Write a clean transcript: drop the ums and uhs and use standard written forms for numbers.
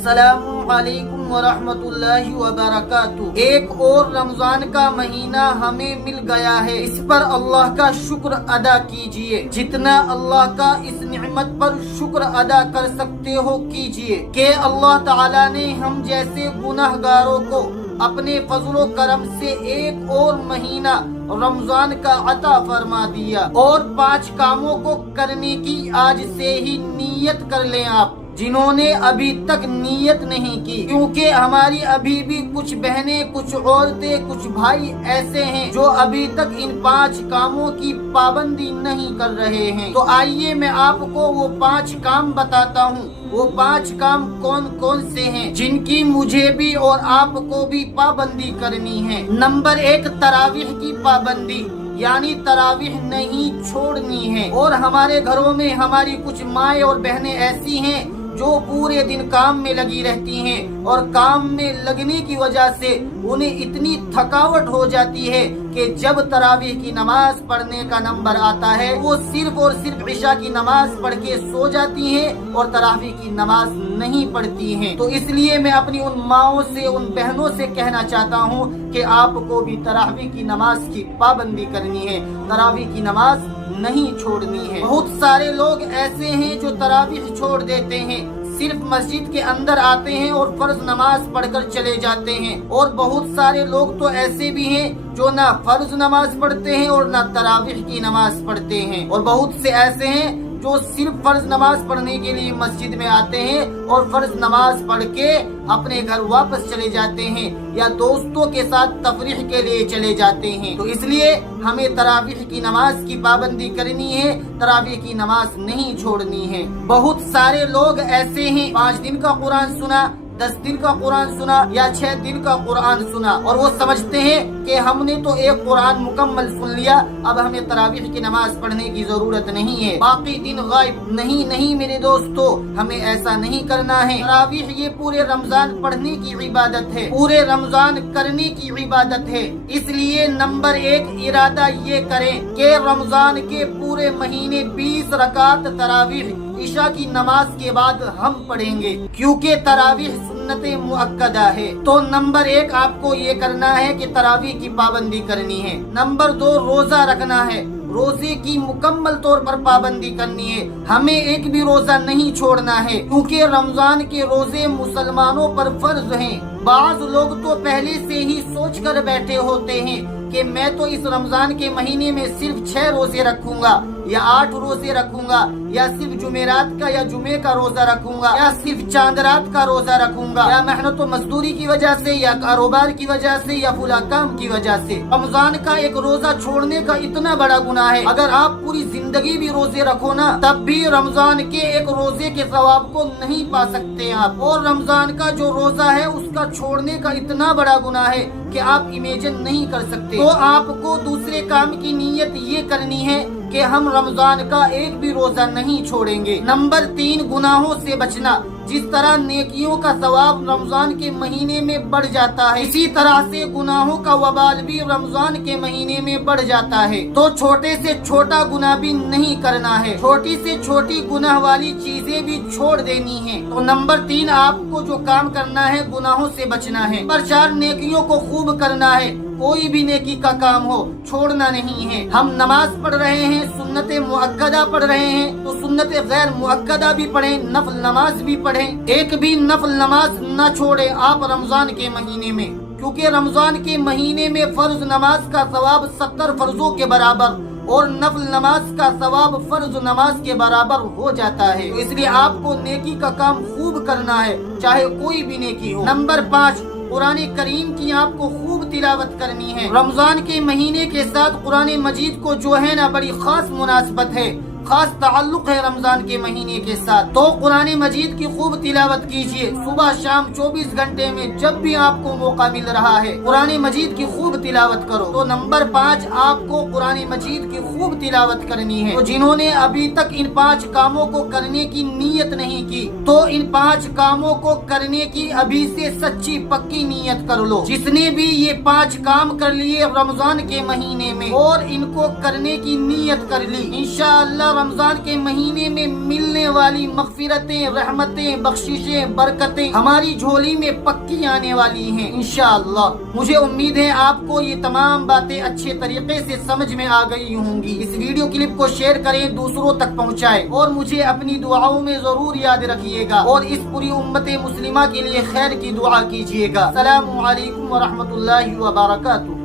अस्सलामु अलैकुम वरहमत उल्लाह वबरकातुहू। एक और रमजान का महीना हमें मिल गया है, इस पर अल्लाह का शुक्र अदा कीजिए। जितना अल्लाह का इस निअमत पर शुक्र अदा कर सकते हो कीजिए कि अल्लाह ताला ने हम जैसे गुनाहगारों को अपने फजलो करम से एक और महीना रमजान का अता फरमा दिया। और 5 कामों को करने की आज से ही नीयत कर लें आप, जिन्होंने अभी तक नीयत नहीं की, क्योंकि हमारी अभी भी कुछ बहनें, कुछ औरतें, कुछ भाई ऐसे हैं जो अभी तक इन 5 कामों की पाबंदी नहीं कर रहे हैं। तो आइए मैं आपको वो 5 काम बताता हूँ। वो 5 काम कौन कौन से हैं जिनकी मुझे भी और आपको भी पाबंदी करनी है। नंबर 1, तरावीह की पाबंदी, यानी तरावीह नहीं छोड़नी है। और हमारे घरों में हमारी कुछ माएँ और बहनें ऐसी हैं जो पूरे दिन काम में लगी रहती हैं, और काम में लगने की वजह से उन्हें इतनी थकावट हो जाती है कि जब तरावीह की नमाज पढ़ने का नंबर आता है वो सिर्फ और सिर्फ इशा की नमाज पढ़ के सो जाती हैं और तरावीह की नमाज नहीं पढ़ती हैं। तो इसलिए मैं अपनी उन माओं से, उन बहनों से कहना चाहता हूँ कि आपको भी तरावीह की नमाज की पाबंदी करनी है, तरावीह की नमाज नहीं छोड़नी है। बहुत सारे लोग ऐसे हैं जो तरावीह छोड़ देते हैं, सिर्फ मस्जिद के अंदर आते हैं और फर्ज नमाज पढ़कर चले जाते हैं। और बहुत सारे लोग तो ऐसे भी हैं जो ना फर्ज नमाज पढ़ते हैं और ना तरावीह की नमाज पढ़ते हैं। और बहुत से ऐसे हैं जो सिर्फ फर्ज नमाज पढ़ने के लिए मस्जिद में आते हैं और फर्ज नमाज पढ़ के अपने घर वापस चले जाते हैं या दोस्तों के साथ तफरीह के लिए चले जाते हैं। तो इसलिए हमें तरावीह की नमाज की पाबंदी करनी है, तरावीह की नमाज नहीं छोड़नी है। बहुत सारे लोग ऐसे हैं 5 दिन का कुरान सुना, 10 दिन का कुरान सुना या 6 दिन का कुरान सुना और वो समझते हैं कि हमने तो एक कुरान मुकम्मल सुन लिया, अब हमें तरावीह की नमाज पढ़ने की जरूरत नहीं है, बाकी दिन गायब। नहीं मेरे दोस्तों, हमें ऐसा नहीं करना है। तरावीह ये पूरे रमजान पढ़ने की इबादत है, पूरे रमजान करने की इबादत है। इसलिए नंबर 1 इरादा ये करें कि रमजान के पूरे महीने 20 रकात तरावीह इशा की नमाज के बाद हम पढ़ेंगे, क्योंकि तरावीह सुन्नते मुअक्कदा है। तो नंबर 1 आपको ये करना है कि तरावीह की पाबंदी करनी है। नंबर 2, रोजा रखना है, रोजे की मुकम्मल तौर पर पाबंदी करनी है। हमें एक भी रोजा नहीं छोड़ना है, क्योंकि रमजान के रोजे मुसलमानों पर फर्ज हैं। बाज लोग तो पहले से ही सोच कर बैठे होते हैं कि मैं तो इस रमजान के महीने में सिर्फ 6 रोजे रखूंगा या 8 रोजे रखूंगा, या सिर्फ जुमेरात का या जुमे का रोजा रखूंगा, या सिर्फ चांद रात का रोजा रखूंगा, या मेहनत मजदूरी की वजह से या कारोबार की वजह से या फुला काम की वजह से। रमजान का एक रोजा छोड़ने का इतना बड़ा गुनाह है, अगर आप पूरी जिंदगी भी रोजे रखो ना तब भी रमजान के एक रोजे के सवाब को नहीं पा सकते आप। और रमजान का जो रोजा है उसका छोड़ने का इतना बड़ा गुनाह है कि आप इमेजिन नहीं कर सकते। तो आपको दूसरे काम की नीयत ये करनी है कि हम रमजान का एक भी रोजा नहीं छोड़ेंगे। नंबर 3, गुनाहों से बचना। जिस तरह नेकियों का सवाब रमजान के महीने में बढ़ जाता है, इसी तरह से गुनाहों का वबाल भी रमजान के महीने में बढ़ जाता है। तो छोटे से छोटा गुनाह भी नहीं करना है, छोटी से छोटी गुनाह वाली चीजें भी छोड़ देनी है। तो नंबर 3 आपको जो काम करना है गुनाहों से बचना है। नंबर 4, नेकियों को खूब करना है। कोई भी नेकी का काम हो छोड़ना नहीं है। हम नमाज पढ़ रहे हैं, सुन्नते मुअक्कदा पढ़ रहे हैं, तो सुन्नते गैर मुअक्कदा भी पढ़ें, नफल नमाज भी पढ़ें। एक भी नफल नमाज न छोड़े आप रमजान के महीने में, क्योंकि रमजान के महीने में फर्ज नमाज का सवाब 70 फर्जों के बराबर और नफल नमाज का सवाब फर्ज नमाज के बराबर हो जाता है। तो इसलिए आपको नेकी का काम खूब करना है, चाहे कोई भी नेकी हो। नंबर 5, कुरान करीम की आपको खूब तिलावत करनी है। रमजान के महीने के साथ कुरान मजीद को जो है ना बड़ी खास मुनासबत है, खास ताल्लुक है रमजान के महीने के साथ। तो कुरान मजीद की खूब तिलावत कीजिए, सुबह शाम 24 घंटे में जब भी आपको मौका मिल रहा है कुरान मजीद की खूब तिलावत करो। तो नंबर 5 आपको कुरान मजीद की खूब तिलावत करनी है। तो जिन्होंने अभी तक इन 5 कामों को करने की नीयत नहीं की, तो इन 5 कामों को करने की अभी से सच्ची पक्की नीयत कर लो। जिसने भी ये 5 काम कर लिए रमजान के महीने में और इनको करने की नीयत कर ली, इंशाअल्लाह رمضان کے مہینے میں ملنے والی مغفرتیں، رحمتیں، بخششیں، برکتیں ہماری جھولی میں پکی آنے والی ہیں انشاءاللہ۔ مجھے امید ہے آپ کو یہ تمام باتیں اچھے طریقے سے سمجھ میں آ گئی ہوں گی۔ اس ویڈیو کلپ کو شیئر کریں، دوسروں تک پہنچائیں اور مجھے اپنی دعاؤں میں ضرور یاد رکھیے گا اور اس پوری امت مسلمہ کے لیے خیر کی دعا کیجیے گا۔ السلام علیکم ورحمۃ اللہ وبرکاتہ۔